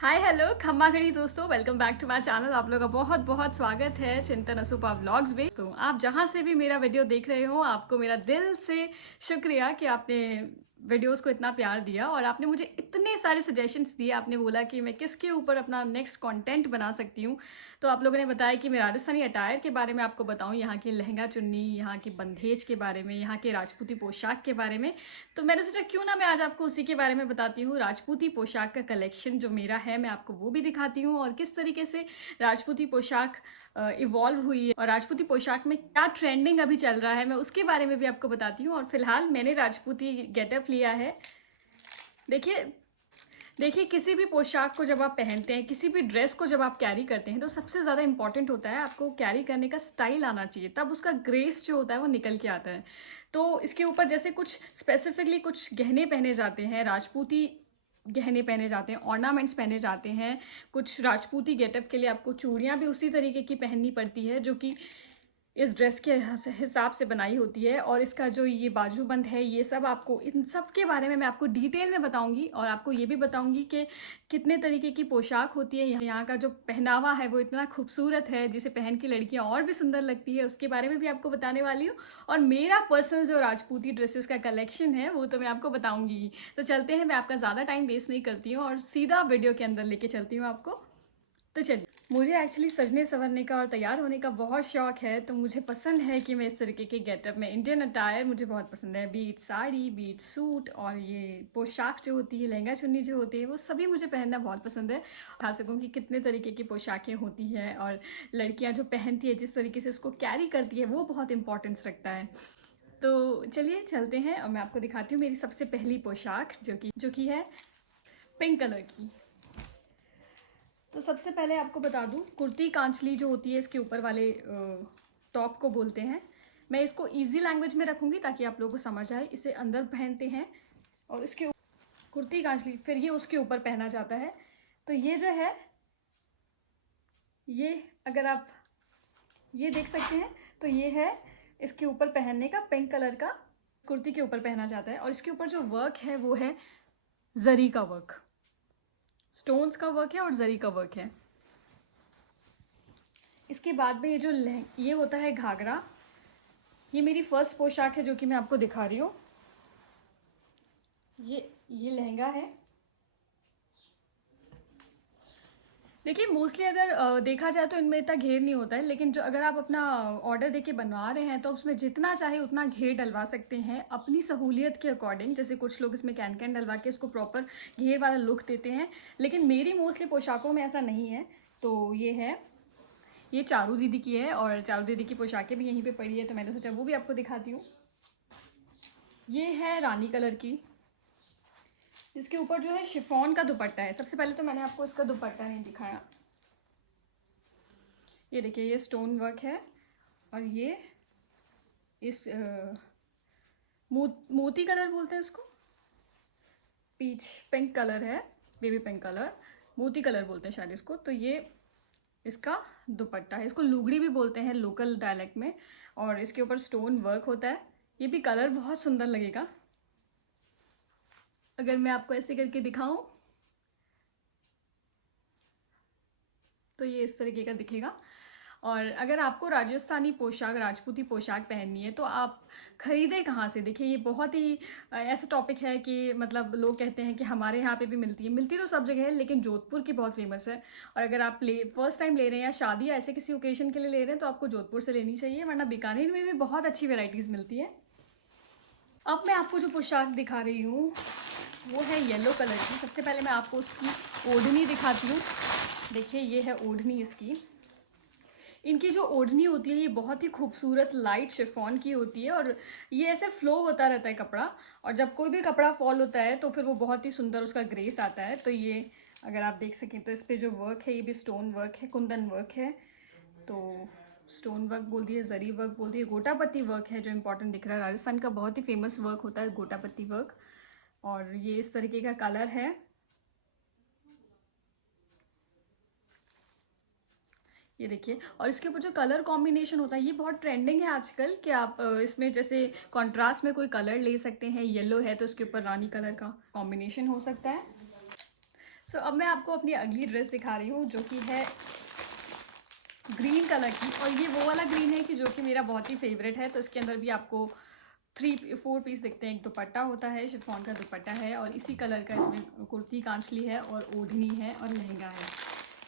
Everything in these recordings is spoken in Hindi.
हाय हेलो खम्मा घड़ी दोस्तों, welcome back to my channel. आप लोगों का बहुत बहुत स्वागत है चिंतन असुपा व्लॉग्स में। तो आप जहां से भी मेरा वीडियो देख रहे हो, आपको मेरा दिल से शुक्रिया कि आपने वीडियोस को इतना प्यार दिया और आपने मुझे इतने सारे सजेशंस दिए। आपने बोला कि मैं किसके ऊपर अपना नेक्स्ट कंटेंट बना सकती हूँ। तो आप लोगों ने बताया कि मैं राजस्थानी अटायर के बारे में आपको बताऊँ, यहाँ की लहंगा चुन्नी, यहाँ की बंधेज के बारे में, यहाँ के राजपूती पोशाक के बारे में। तो मैंने सोचा क्यों ना मैं आज आपको उसी के बारे में बताती हूँ। राजपूती पोशाक का कलेक्शन जो मेरा है, मैं आपको वो भी दिखाती हूँ और किस तरीके से राजपूती पोशाक इवॉल्व हुई है और राजपूती पोशाक में क्या ट्रेंडिंग अभी चल रहा है, मैं उसके बारे में भी आपको बताती हूँ। और फिलहाल मैंने राजपूती गेटअप लिया है। देखिए देखिए, किसी भी पोशाक को जब आप पहनते हैं, किसी भी ड्रेस को जब आप कैरी करते हैं, तो सबसे ज़्यादा इंपॉर्टेंट होता है आपको कैरी करने का स्टाइल आना चाहिए, तब उसका ग्रेस जो होता है वो निकल के आता है। तो इसके ऊपर जैसे कुछ स्पेसिफिकली कुछ गहने पहने जाते हैं, राजपूती गहने पहने जाते हैं, ऑर्नामेंट्स पहने जाते हैं। कुछ राजपूती गेटअप के लिए आपको चूड़ियाँ भी उसी तरीके की पहननी पड़ती है जो कि इस ड्रेस के हिसाब से बनाई होती है। और इसका जो ये बाजूबंद है, ये सब आपको, इन सब के बारे में मैं आपको डिटेल में बताऊंगी। और आपको ये भी बताऊंगी कि कितने तरीके की पोशाक होती है। यहाँ का जो पहनावा है वो इतना खूबसूरत है, जिसे पहन के लड़कियां और भी सुंदर लगती है, उसके बारे में भी आपको बताने वाली हूँ। और मेरा पर्सनल जो राजपूती ड्रेसेस का कलेक्शन है वो तो मैं आपको बताऊंगी। तो चलते हैं, मैं आपका ज़्यादा टाइम वेस्ट नहीं करती हूँ और सीधा वीडियो के अंदर लेके चलती हूँ आपको। तो चलिए, मुझे एक्चुअली सजने संवरने का और तैयार होने का बहुत शौक है। तो मुझे पसंद है कि मैं इस तरीके के गेटअप में, इंडियन अटायर मुझे बहुत पसंद है, बीट साड़ी, बीट सूट, और ये पोशाक जो होती है, लहंगा चुन्नी जो होती है, वो सभी मुझे पहनना बहुत पसंद है। बता सकूँ कि कितने तरीके की पोशाकें होती हैं और लड़कियाँ जो पहनती है, जिस तरीके से उसको कैरी करती है, वो बहुत इंपॉर्टेंस रखता है। तो चलिए चलते हैं और मैं आपको दिखाती हूँ मेरी सबसे पहली पोशाक, जो कि है पिंक कलर की। तो सबसे पहले आपको बता दूं, कुर्ती कांचली जो होती है, इसके ऊपर वाले टॉप को बोलते हैं। मैं इसको इजी लैंग्वेज में रखूंगी ताकि आप लोगों को समझ आए। इसे अंदर पहनते हैं और इसके कुर्ती कांचली, फिर ये उसके ऊपर पहना जाता है। तो ये जो है, ये अगर आप ये देख सकते हैं, तो ये है इसके ऊपर पहनने का पिंक कलर का, कुर्ती के ऊपर पहना जाता है। और इसके ऊपर जो वर्क है वो है जरी का वर्क, स्टोन्स का वर्क है और जरी का वर्क है। इसके बाद में ये होता है घाघरा। ये मेरी फर्स्ट पोशाक है जो कि मैं आपको दिखा रही हूँ। ये लहंगा है। देखिए, मोस्टली अगर देखा जाए तो इनमें इतना घेर नहीं होता है, लेकिन जो अगर आप अपना ऑर्डर देके बनवा रहे हैं तो उसमें जितना चाहे उतना घेर डलवा सकते हैं अपनी सहूलियत के अकॉर्डिंग। जैसे कुछ लोग इसमें कैन डलवा के इसको प्रॉपर घेर वाला लुक देते हैं, लेकिन मेरी मोस्टली पोशाकों में ऐसा नहीं है। तो ये चारू दीदी की है और चारू दीदी की पोशाकें भी यहीं पे पड़ी है, तो मैंने सोचा वो भी आपको दिखाती हूँ। ये है रानी कलर की, इसके ऊपर जो है शिफॉन का दुपट्टा है। सबसे पहले तो मैंने आपको इसका दुपट्टा नहीं दिखाया। ये देखिए, ये स्टोन वर्क है और ये इस मोती कलर बोलते हैं इसको, पीच पिंक कलर है, बेबी पिंक कलर, मोती कलर बोलते हैं शायद इसको। तो ये इसका दुपट्टा है, इसको लुगड़ी भी बोलते हैं लोकल डायलेक्ट में। और इसके ऊपर स्टोन वर्क होता है। ये भी कलर बहुत सुंदर लगेगा। अगर मैं आपको ऐसे करके दिखाऊं तो ये इस तरीके का दिखेगा। और अगर आपको राजस्थानी पोशाक, राजपूती पोशाक पहननी है तो आप खरीदे कहाँ से? देखिए, ये बहुत ही ऐसा टॉपिक है कि मतलब लोग कहते हैं कि हमारे यहाँ पे भी मिलती तो सब जगह है, लेकिन जोधपुर की बहुत फेमस है। और अगर आप फर्स्ट टाइम ले रहे हैं या शादी या ऐसे किसी ओकेजन के लिए ले रहे हैं तो आपको जोधपुर से लेनी चाहिए, वरना बीकानेर में भी बहुत अच्छी वेराइटीज़ मिलती है। अब मैं आपको जो पोशाक दिखा रही हूँ वो है येलो कलर की। सबसे पहले मैं आपको उसकी ओढ़नी दिखाती हूँ। देखिए, ये है ओढ़नी इसकी। इनकी जो ओढ़नी होती है ये बहुत ही खूबसूरत लाइट शिफॉन की होती है और ये ऐसे फ्लो होता रहता है कपड़ा। और जब कोई भी कपड़ा फॉल होता है तो फिर वो बहुत ही सुंदर उसका ग्रेस आता है। तो ये अगर आप देख सकें तो इस पर जो वर्क है ये भी स्टोन वर्क है, कुंदन वर्क है। तो स्टोन वर्क बोल दिए, जरी वर्क बोल दिए, गोटापत्ती वर्क है जो इंपॉर्टेंट दिख रहा है। राजस्थान का बहुत ही फेमस वर्क होता है गोटापत्ती वर्क। और ये इस तरीके का कलर है। ये देखिए, और इसके ऊपर जो कलर कॉम्बिनेशन होता है ये बहुत ट्रेंडिंग है आजकल कि आप इसमें जैसे कॉन्ट्रास्ट में कोई कलर ले सकते हैं। येलो है तो इसके ऊपर रानी कलर का कॉम्बिनेशन हो सकता है। सो अब मैं आपको अपनी अगली ड्रेस दिखा रही हूँ, जो कि है ग्रीन कलर की। और ये वो वाला ग्रीन है कि जो कि मेरा बहुत ही फेवरेट है। तो इसके अंदर भी आपको 4 पीस दिखते हैं। एक दुपट्टा होता है, शिफॉन का दुपट्टा है, और इसी कलर का इसमें कुर्ती कांचली है और ओढ़नी है और लहंगा है।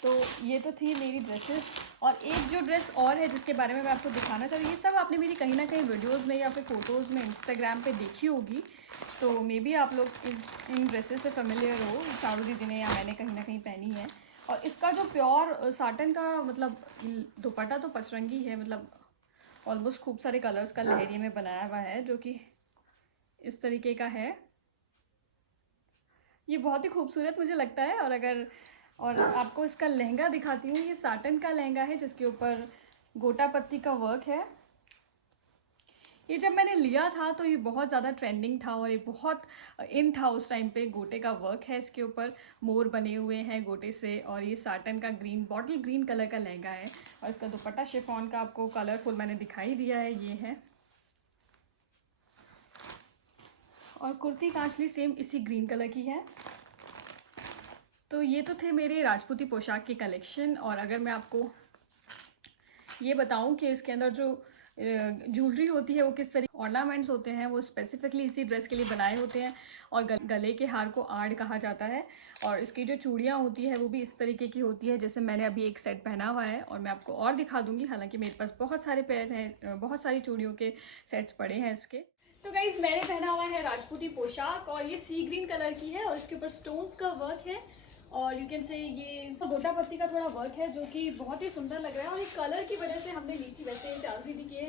तो ये तो थी मेरी ड्रेसेस। और एक जो ड्रेस और है जिसके बारे में मैं आपको दिखाना चाह रही हूँ, ये सब आपने मेरी कहीं ना कहीं वीडियोस में या फिर फ़ोटोज़ में इंस्टाग्राम पे देखी होगी। तो मे बी आप लोग इन ड्रेसेस से फेमिलियर हो। चारू दीदी ने या मैंने कहीं ना कहीं पहनी है। और इसका जो प्योर साटन का मतलब दुपट्टा तो पचरंगी है, मतलब ऑलमोस्ट खूब सारे कलर्स का लहरिये में बनाया हुआ है, जो कि इस तरीके का है। ये बहुत ही खूबसूरत मुझे लगता है। और आपको इसका लहंगा दिखाती हूँ। ये साटन का लहंगा है जिसके ऊपर गोटा पत्ती का वर्क है। ये जब मैंने लिया था तो ये बहुत ज़्यादा ट्रेंडिंग था और ये बहुत इन था उस टाइम पे। गोटे का वर्क है इसके ऊपर, मोर बने हुए हैं गोटे से। और ये साटन का बॉटल ग्रीन कलर का लहंगा है। और इसका दुपट्टा शिफॉन का आपको कलरफुल मैंने दिखाई दिया है, ये है। और कुर्ती कांचली सेम इसी ग्रीन कलर की है। तो ये तो थे मेरे राजपूती पोशाक के कलेक्शन। और अगर मैं आपको ये बताऊं कि इसके अंदर जो ज्वेलरी होती है वो किस तरीके ऑर्नामेंट्स होते हैं, वो स्पेसिफिकली इसी ड्रेस के लिए बनाए होते हैं। और गले के हार को आड़ कहा जाता है। और इसकी जो चूड़ियाँ होती है वो भी इस तरीके की होती है, जैसे मैंने अभी एक सेट पहना हुआ है। और मैं आपको और दिखा दूंगी, हालांकि मेरे पास बहुत सारे पेयर हैं, बहुत सारी चूड़ियों के सेट्स पड़े हैं इसके। तो गाइज मैंने पहना हुआ है राजपूती पोशाक, और ये सी ग्रीन कलर की है और इसके ऊपर स्टोन्स का वर्क है। और यू कैन से ये गोटा पत्ती का थोड़ा वर्क है, जो कि बहुत ही सुंदर लग रहा है। और ये कलर की वजह से हमने ली थी, वैसे चारू दीदी की है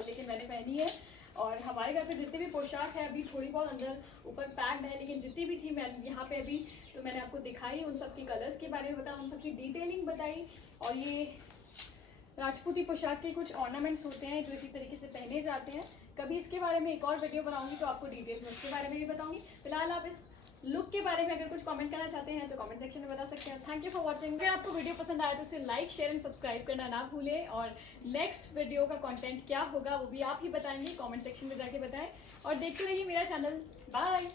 लेकिन मैंने पहनी है। और हमारे घर पे जितने भी पोशाक है अभी थोड़ी बहुत अंदर ऊपर पैक्ड है, लेकिन जितनी भी थी मैं यहाँ पे अभी तो मैंने आपको दिखाई, उन सब की कलर्स के बारे में बताया, उन सब की डिटेलिंग बताई। और ये राजपूती पोशाक के कुछ ऑर्नामेंट्स होते हैं जो इसी तरीके से पहने जाते हैं। कभी इसके बारे में एक और वीडियो बनाऊंगी तो आपको डिटेल में उसके बारे में भी बताऊंगी। फिलहाल आप इस लुक के बारे में अगर कुछ कमेंट करना चाहते हैं तो कमेंट सेक्शन में बता सकते हैं। Thank you for watching. अगर आपको वीडियो पसंद आया तो इसे लाइक, शेयर एंड सब्सक्राइब करना ना भूलें। और नेक्स्ट वीडियो का कंटेंट क्या होगा वो भी आप ही बताएंगे, कमेंट सेक्शन में जाके बताएं। और देखते रहिए मेरा चैनल। बाय।